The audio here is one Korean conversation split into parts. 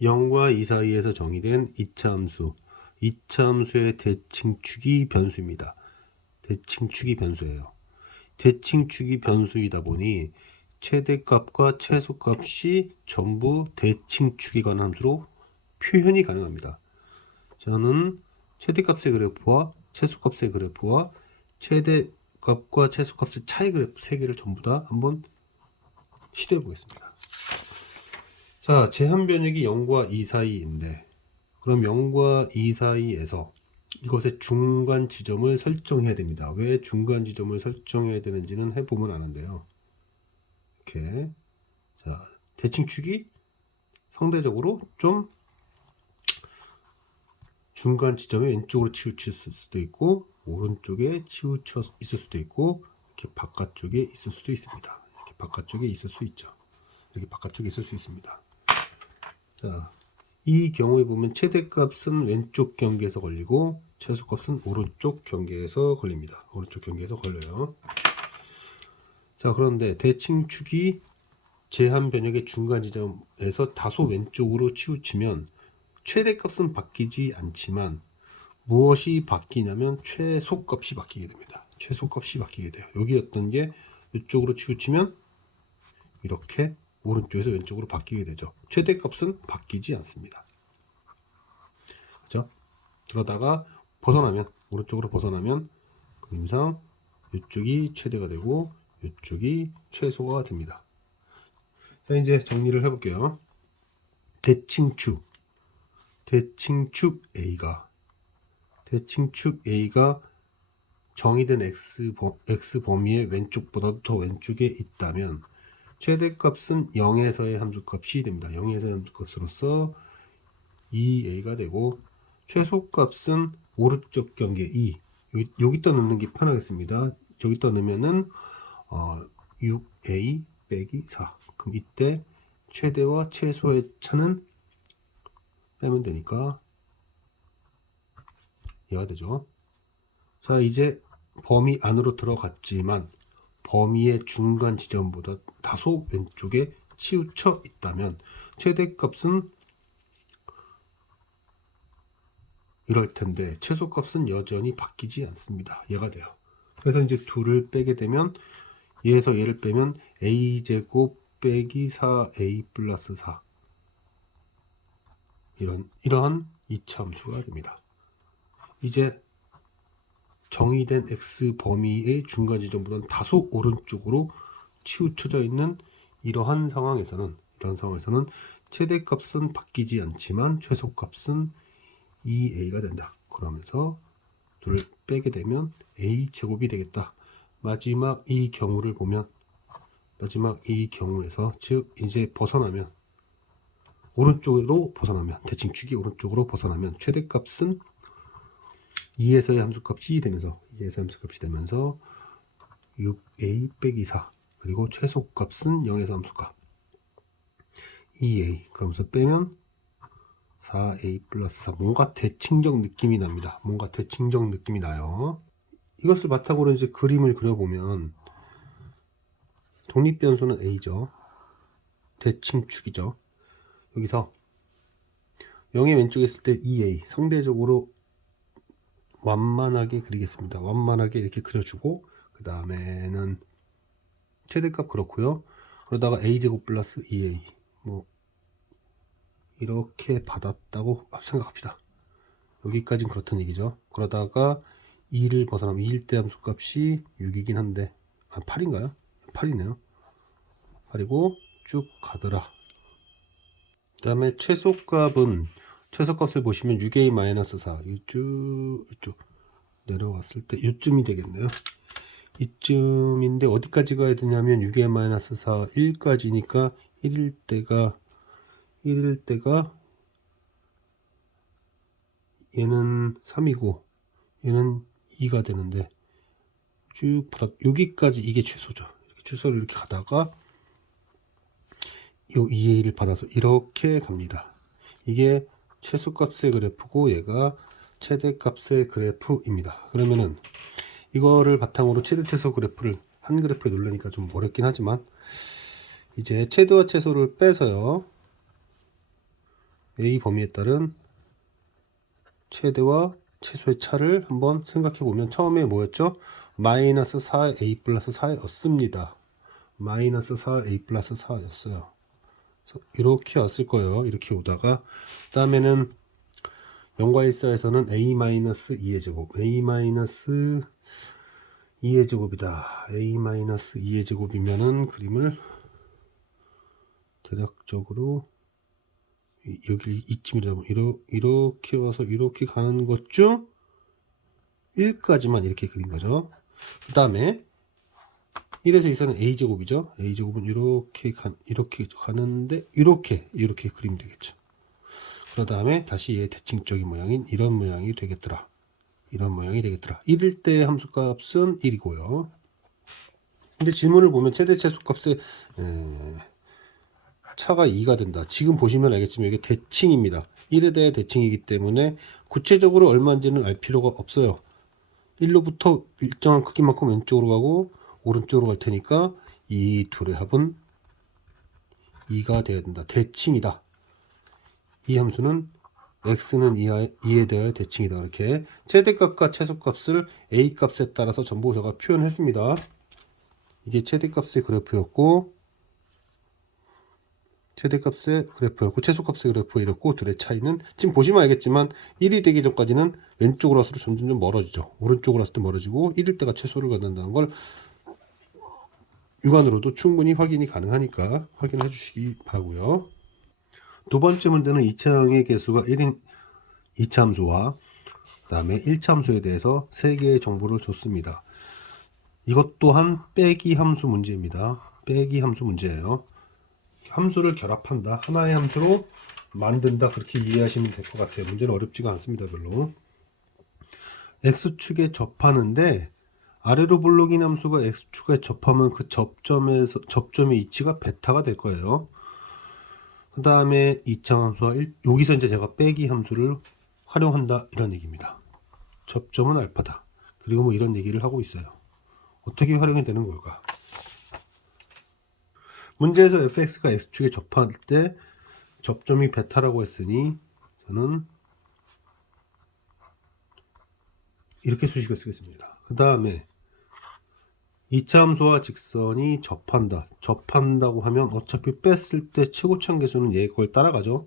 0과 2 사이에서 정의된 이차함수. 이차함수의 대칭축이 변수입니다. 대칭축이 변수예요. 대칭축이 변수이다 보니 최대값과 최소값이 전부 대칭축에 관한 함수로 표현이 가능합니다. 저는 최대값의 그래프와 최소값의 그래프와 최대값과 최소값의 차이 그래프 세 개를 전부 다 한번 시도해 보겠습니다. 자, 제한 변역이 0과 2 사이인데, 그럼 0과 2 사이에서 이것의 중간 지점을 설정해야 됩니다. 왜 중간 지점을 설정해야 되는지는 해보면 아는데요. 이렇게, 자, 대칭축이 상대적으로 좀 중간 지점에 왼쪽으로 치우칠 수도 있고, 오른쪽에 치우쳐 있을 수도 있고, 이렇게 바깥쪽에 있을 수도 있습니다. 이렇게 바깥쪽에 있을 수 있죠. 이렇게 바깥쪽에 있을 수 있습니다. 자, 이 경우에 보면 최대값은 왼쪽 경계에서 걸리고 최소값은 오른쪽 경계에서 걸립니다. 오른쪽 경계에서 걸려요. 자, 그런데 대칭축이 제한 변역의 중간 지점에서 다소 왼쪽으로 치우치면 최대값은 바뀌지 않지만 무엇이 바뀌냐면 최소값이 바뀌게 됩니다. 최소값이 바뀌게 돼요. 여기였던 게 이쪽으로 치우치면 이렇게 오른쪽에서 왼쪽으로 바뀌게 되죠. 최대값은 바뀌지 않습니다. 그렇죠? 그러다가 벗어나면, 오른쪽으로 벗어나면 그림상 이쪽이 최대가 되고 이쪽이 최소가 됩니다. 자, 이제 정리를 해볼게요. 대칭축 A가 정의된 X 범위의 왼쪽보다도 더 왼쪽에 있다면 최대값은 0에서의 함수값이 됩니다. 0에서의 함수값으로서 2a가 되고 최소값은 오른쪽 경계 2. 여기다 넣는 게 편하겠습니다. 여기다 넣으면은 6a 빼기 4. 그럼 이때 최대와 최소의 차는 빼면 되니까 얘가 되죠. 자, 이제 범위 안으로 들어갔지만 범위의 중간 지점보다 다소 왼쪽에 치우쳐 있다면 최대값은 이럴 텐데 최소값은 여전히 바뀌지 않습니다. 얘가 돼요. 그래서 이제 둘을 빼게 되면 얘에서 얘를 빼면 a제곱 빼기 4a 플러스 4 이러한 이차함수가 됩니다. 이제 정의된 x 범위의 중간 지점보다는 다소 오른쪽으로 치우쳐져 있는 이러한 상황에서는 최대값은 바뀌지 않지만 최소값은 2a가 된다. 그러면서 둘을 빼게 되면 a 제곱이 되겠다. 마지막 이 경우를 보면 마지막 이 경우에서 즉 이제 벗어나면 오른쪽으로 벗어나면 대칭축이 오른쪽으로 벗어나면 최대값은 2에서의 함수값이 되면서 6a 빼기 4 그리고 최소값은 0에서 함수값 2a 그러면서 빼면 4a 플러스 4 뭔가 대칭적 느낌이 납니다. 뭔가 대칭적 느낌이 나요. 이것을 바탕으로 이제 그림을 그려보면 독립변수는 a죠. 대칭축이죠. 여기서 0의 왼쪽에 있을 때 2a 상대적으로 완만하게 그리겠습니다. 완만하게 이렇게 그려주고 그 다음에는 최대값 그렇고요. 그러다가 a제곱 플러스 2a 뭐 이렇게 받았다고 생각합시다. 여기까지는 그렇다는 얘기죠. 그러다가 2를 벗어나면 2일 때 함수값이 6이긴 한데 8인가요? 8이네요. 8이고 쭉 가더라. 그 다음에 최소값을 보시면 6a-4 이쪽 내려갔을 때 이쯤이 되겠네요. 이쯤인데 어디까지 가야 되냐면 6a-4 1까지니까 1일 때가 얘는 3이고 얘는 2가 되는데 쭉 여기까지 이게 최소죠. 이렇게 최소를 이렇게 가다가 요 2a를 받아서 이렇게 갑니다. 이게 최소값의 그래프고 얘가 최대값의 그래프입니다. 그러면은 이거를 바탕으로 최대 최소 그래프를 한 그래프에 놓으려니까 좀 어렵긴 하지만 이제 최대와 최소를 빼서요 A 범위에 따른 최대와 최소의 차를 한번 생각해 보면 처음에 뭐였죠? 마이너스 4A 플러스 4였습니다. 마이너스 4A 플러스 4였어요. 이렇게 왔을 거예요. 이렇게 오다가 그 다음에는 0과 1 사이에서는 A-2의 제곱, A-2의 제곱이다. A-2의 제곱이면은 그림을 대략적으로 여기 이쯤이다 보면 이렇게 와서 이렇게 가는 것 중 1까지만 이렇게 그린 거죠. 그 다음에 1에서 2사는 a제곱이죠. a제곱은 이렇게 가는데 이렇게 그리면 되겠죠. 그 다음에 다시 얘 대칭적인 모양인 이런 모양이 되겠더라. 이런 모양이 되겠더라. 1일 때 함수값은 1이고요. 근데 질문을 보면 최대 최소값의 차가 2가 된다. 지금 보시면 알겠지만 이게 대칭입니다. 1에 대해 대칭이기 때문에 구체적으로 얼마인지는 알 필요가 없어요. 1로부터 일정한 크기만큼 왼쪽으로 가고 오른쪽으로 갈 테니까 이 둘의 합은 2가 되어야 된다. 대칭이다. 이 함수는 x는 2에 대하여 대칭이다. 이렇게 최대값과 최소값을 a값에 따라서 전부 제가 표현했습니다. 이게 최대값의 그래프였고 최소값의 그래프 이렇고 둘의 차이는 지금 보시면 알겠지만 1이 되기 전까지는 왼쪽으로 갈수록 점점 멀어지죠. 오른쪽으로 갔을 때 멀어지고 1일 때가 최소를 갖는다는 걸 육안으로도 충분히 확인이 가능하니까 확인해 주시기 바라고요. 두 번째 문제는 2차형의 개수가 1인 2차 함수와 그 다음에 1차 함수에 대해서 3개의 정보를 줬습니다. 이것 또한 빼기 함수 문제입니다. 빼기 함수 문제예요. 함수를 결합한다. 하나의 함수로 만든다. 그렇게 이해하시면 될 것 같아요. 문제는 어렵지가 않습니다. 별로. x축에 접하는데 아래로 볼록인 함수가 x축에 접하면 그 접점의 위치가 베타가 될 거예요. 그 다음에 2차 함수와 여기서 이제 제가 빼기 함수를 활용한다. 이런 얘기입니다. 접점은 알파다. 그리고 뭐 이런 얘기를 하고 있어요. 어떻게 활용이 되는 걸까? 문제에서 fx가 x축에 접할 때 접점이 베타라고 했으니 저는 이렇게 수식을 쓰겠습니다. 그 다음에 2차 함수와 직선이 접한다고 하면 어차피 뺐을 때 최고차 계수는 얘 그걸 따라가죠.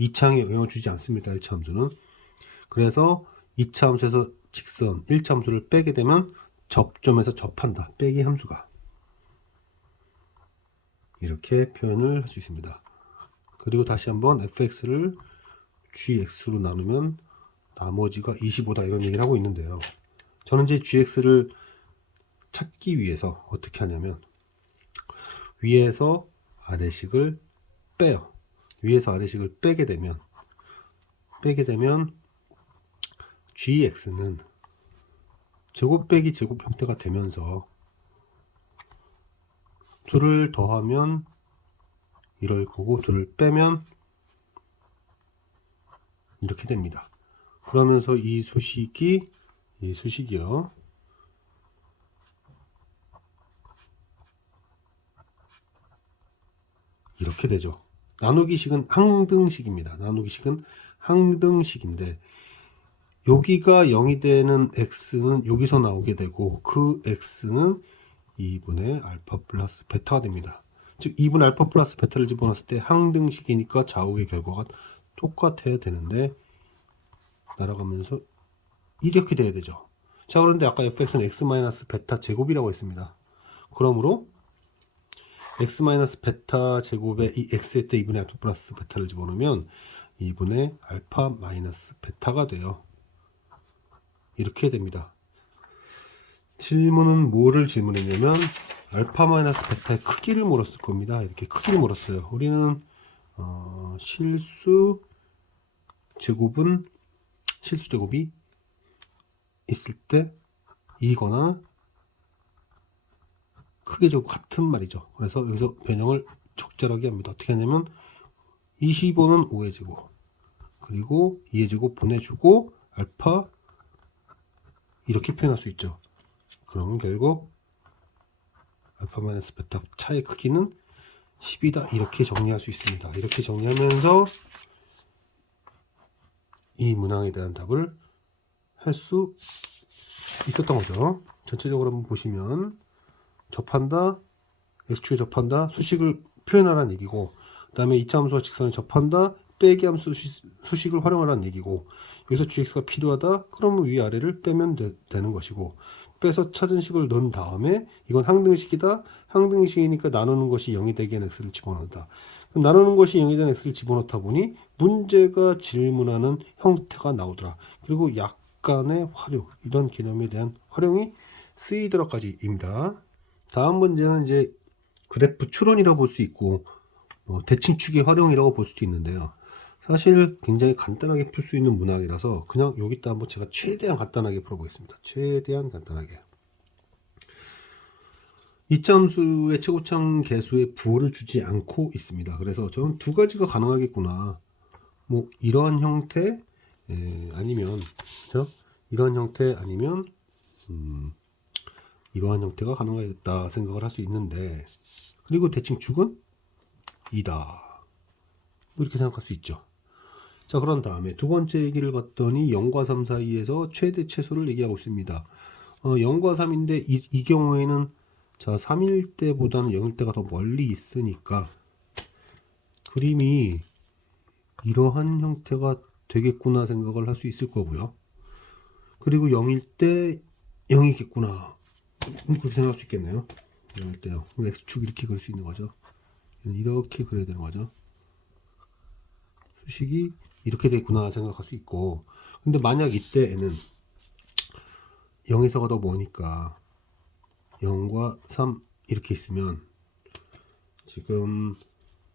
2차항에 영향을 주지 않습니다. 1차 함수는. 그래서 2차 함수에서 직선 1차 함수를 빼게 되면 접점에서 접한다. 빼기 함수가 이렇게 표현을 할 수 있습니다. 그리고 다시 한번 fx를 gx로 나누면 나머지가 25다 이런 얘기를 하고 있는데요. 저는 이제 gx를 찾기 위해서 어떻게 하냐면 위에서 아래식을 빼요. 위에서 아래식을 빼게 되면 gx는 제곱 빼기 제곱 형태가 되면서 둘을 더하면 이럴 거고 둘을 빼면 이렇게 됩니다. 그러면서 이 수식이요. 이렇게 되죠. 나누기식은 항등식입니다. 나누기식은 항등식인데 여기가 0이 되는 x는 여기서 나오게 되고 그 x는 2분의 알파 플러스 베타가 됩니다. 즉 2분의 알파 플러스 베타를 집어넣었을 때 항등식이니까 좌우의 결과가 똑같아야 되는데 날아가면서 이렇게 돼야 되죠. 자, 그런데 아까 fx는 x-베타 제곱이라고 했습니다. 그러므로 x-베타 제곱에 이 x의 때 2분의 알파 플러스 베타를 집어넣으면 2분의 알파 마이너스 베타가 돼요. 이렇게 됩니다. 질문은 뭐를 질문했냐면 알파 마이너스 베타의 크기를 물었을 겁니다. 이렇게 크기를 물었어요. 우리는 실수 제곱이 있을 때 이거나 크게 제곱 같은 말이죠. 그래서 여기서 변형을 적절하게 합니다. 어떻게 하냐면 25는 5의 제곱 그리고 2의 제곱 보내주고 알파 이렇게 표현할 수 있죠. 그러면 결국 알파 마이너스 베타 차의 크기는 10이다 이렇게 정리할 수 있습니다. 이렇게 정리하면서 이 문항에 대한 답을 할 수 있었던 거죠. 전체적으로 한번 보시면 접한다, x축에 접한다, 수식을 표현하라는 얘기고, 그 다음에 이차 함수와 직선을 접한다, 빼기 함수 수식을 활용하라는 얘기고, 여기서 gx가 필요하다, 그러면 위아래를 빼면 되는 것이고, 빼서 찾은 식을 넣은 다음에 이건 항등식이다, 항등식이니까 나누는 것이 0이 되게 x를 집어넣는다. 그럼 나누는 것이 0이 된 x를 집어넣다 보니 문제가 질문하는 형태가 나오더라. 그리고 약간의 활용, 이런 개념에 대한 활용이 쓰이더라까지입니다. 다음 문제는 이제 그래프 추론이라고 볼 수 있고 대칭축의 활용이라고 볼 수도 있는데요. 사실 굉장히 간단하게 풀 수 있는 문항이라서 그냥 여기다 한번 제가 최대한 간단하게 풀어보겠습니다. 최대한 간단하게. 이차함수의 최고창 개수의 부호를 주지 않고 있습니다. 그래서 저는 두 가지가 가능하겠구나. 뭐 이러한 형태 아니면 이러한 형태 아니면 이러한 형태가 가능하겠다 생각을 할 수 있는데, 그리고 대칭축은 2다 이렇게 생각할 수 있죠. 자, 그런 다음에 두 번째 얘기를 봤더니 0과 3 사이에서 최대 최소를 얘기하고 있습니다. 0과 3인데 이 경우에는 자 3일 때보다는 0일 때가 더 멀리 있으니까 그림이 이러한 형태가 되겠구나 생각을 할 수 있을 거고요. 그리고 0일 때 0이겠구나 그렇게 생각할 수 있겠네요. 0일 때요. x축 이렇게 그릴 수 있는 거죠. 이렇게 그려야 되는 거죠. 수식이 이렇게 되구나 생각할 수 있고, 근데 만약 이때에는 0에서가 더 머니까 0과 3 이렇게 있으면 지금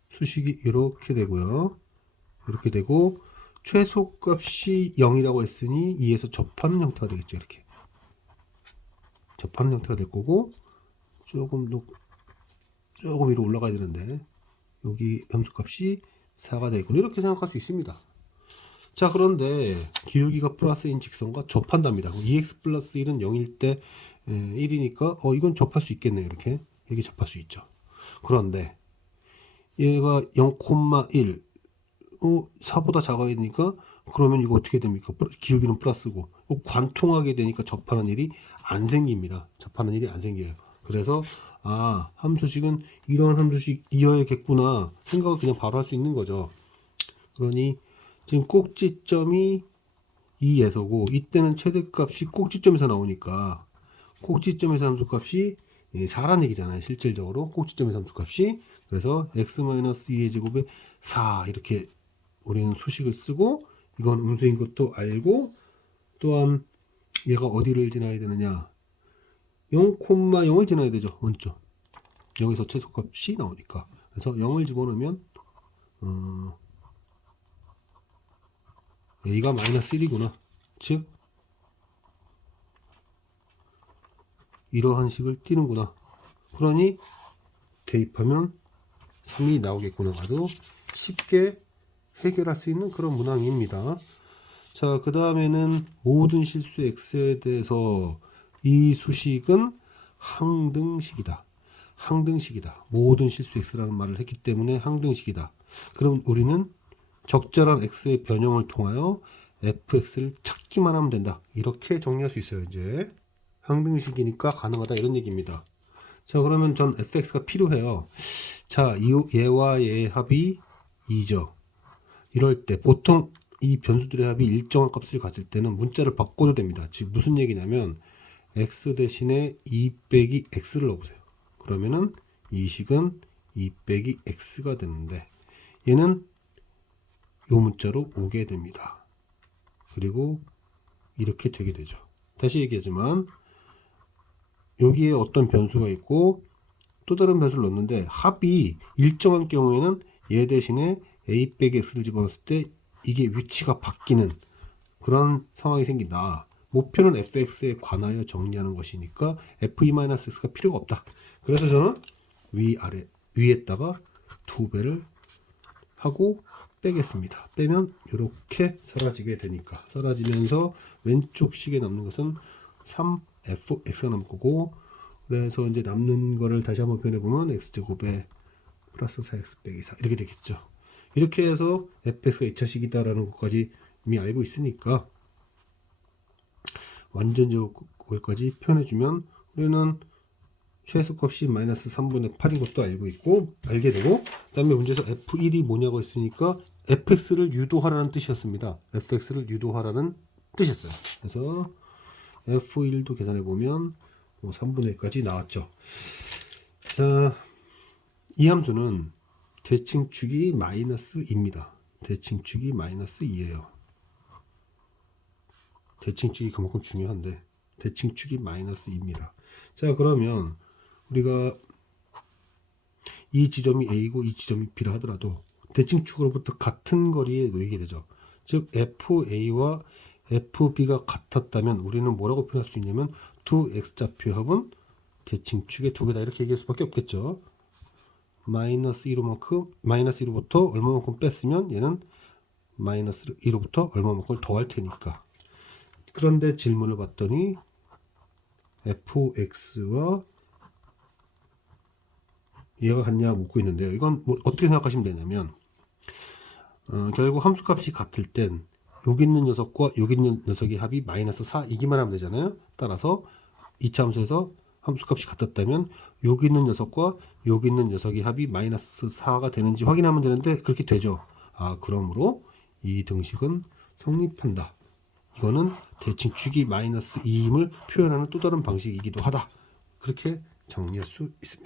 수식이 이렇게 되고요. 이렇게 되고 최소값이 0이라고 했으니 2에서 접하는 형태가 되겠죠. 이렇게 접하는 형태가 될 거고, 조금 위로 올라가야 되는데 여기 함수값이 4가 되고 이렇게 생각할 수 있습니다. 자, 그런데 기울기가 플러스인 직선과 접한답니다. 2x 플러스 1은 0일 때 1이니까 이건 접할 수 있겠네요. 이렇게 접할 수 있죠. 그런데 얘가 0,1 4보다 작아야 되니까 그러면 이거 어떻게 됩니까? 기울기는 플러스고 관통하게 되니까 접하는 일이 안 생깁니다. 접하는 일이 안 생겨요. 그래서 함수식은 이런 함수식이어야겠구나 생각을 그냥 바로 할 수 있는 거죠. 그러니 지금 꼭지점이 2에서고 이때는 최대값이 꼭지점에서 나오니까 꼭지점에서 함수값이 4라는 얘기잖아요. 실질적으로 꼭지점에서 함수값이. 그래서 x-2의 제곱에 4 이렇게 우리는 수식을 쓰고, 이건 음수인 것도 알고, 또한 얘가 어디를 지나야 되느냐, 0,0을 지나야 되죠. 먼저 0에서 최소값이 나오니까. 그래서 0을 집어넣으면 a가 마이너스 1이구나. 즉 이러한 식을 띄는구나. 그러니 대입하면 3이 나오겠구나가도 쉽게 해결할 수 있는 그런 문항입니다. 자, 그 다음에는 모든 실수 x에 대해서 이 수식은 항등식이다. 항등식이다. 모든 실수 x라는 말을 했기 때문에 항등식이다. 그럼 우리는 적절한 x의 변형을 통하여 fx를 찾기만 하면 된다. 이렇게 정리할 수 있어요. 이제 항등식이니까 가능하다 이런 얘기입니다. 자, 그러면 전 fx가 필요해요. 자, 얘와 얘의 합이 2죠. 이럴 때 보통 이 변수들의 합이 일정한 값을 가질 때는 문자를 바꿔도 됩니다. 즉 무슨 얘기냐면 x 대신에 2 빼기 x를 넣어보세요. 그러면은 이 식은 2 빼기 x가 되는데 얘는 요 문자로 오게 됩니다. 그리고 이렇게 되게 되죠. 다시 얘기하지만 여기에 어떤 변수가 있고 또 다른 변수를 넣는데 합이 일정한 경우에는 얘 대신에 a 빼기 x를 집어넣었을 때 이게 위치가 바뀌는 그런 상황이 생긴다. 목표는 fx에 관하여 정리하는 것이니까 f2-x가 필요가 없다. 그래서 저는 위에다가 2배를 하고 빼겠습니다. 빼면 이렇게 사라지게 되니까, 사라지면서 왼쪽 식에 남는 것은 3fx가 남을 거고, 그래서 이제 남는 거를 다시 한번 표현해보면 x제곱에 플러스 4x 빼기 4 이렇게 되겠죠. 이렇게 해서 fx가 2차식이다라는 것까지 이미 알고 있으니까 완전제곱까지 표현해주면 우리는 최소값이 마이너스 3분의 8인 것도 알게 되고, 그 다음에 문제에서 f1이 뭐냐고 했으니까 fx를 유도하라는 뜻이었습니다. fx를 유도하라는 뜻이었어요. 그래서 f1도 계산해보면 3분의 1까지 나왔죠. 자, 이 함수는 대칭축이 마이너스 2입니다. 대칭축이 마이너스 2예요. 대칭축이 그만큼 중요한데 대칭축이 마이너스 2입니다. 자, 그러면 우리가 이 지점이 A고 이 지점이 B라 하더라도 대칭축으로부터 같은 거리에 놓이게 되죠. 즉 FA와 FB가 같았다면 우리는 뭐라고 표현할 수 있냐면 두 X좌표 합은 대칭축의 두 개다 이렇게 얘기할 수밖에 없겠죠. 마이너스 1로부터 얼마만큼 뺐으면 얘는 마이너스 1로부터 얼마만큼 더할 테니까. 그런데 질문을 봤더니 fx와 얘가 같냐 묻고 있는데요. 이건 뭐 어떻게 생각하시면 되냐면 결국 함수값이 같을 땐 여기 있는 녀석과 여기 있는 녀석의 합이 마이너스 4이기만 하면 되잖아요. 따라서 2차 함수에서 함수값이 같았다면 여기 있는 녀석과 여기 있는 녀석의 합이 마이너스 4가 되는지 확인하면 되는데 그렇게 되죠. 그러므로 이 등식은 성립한다. 이거는 대칭축이 마이너스 2임을 표현하는 또 다른 방식이기도 하다. 그렇게 정리할 수 있습니다.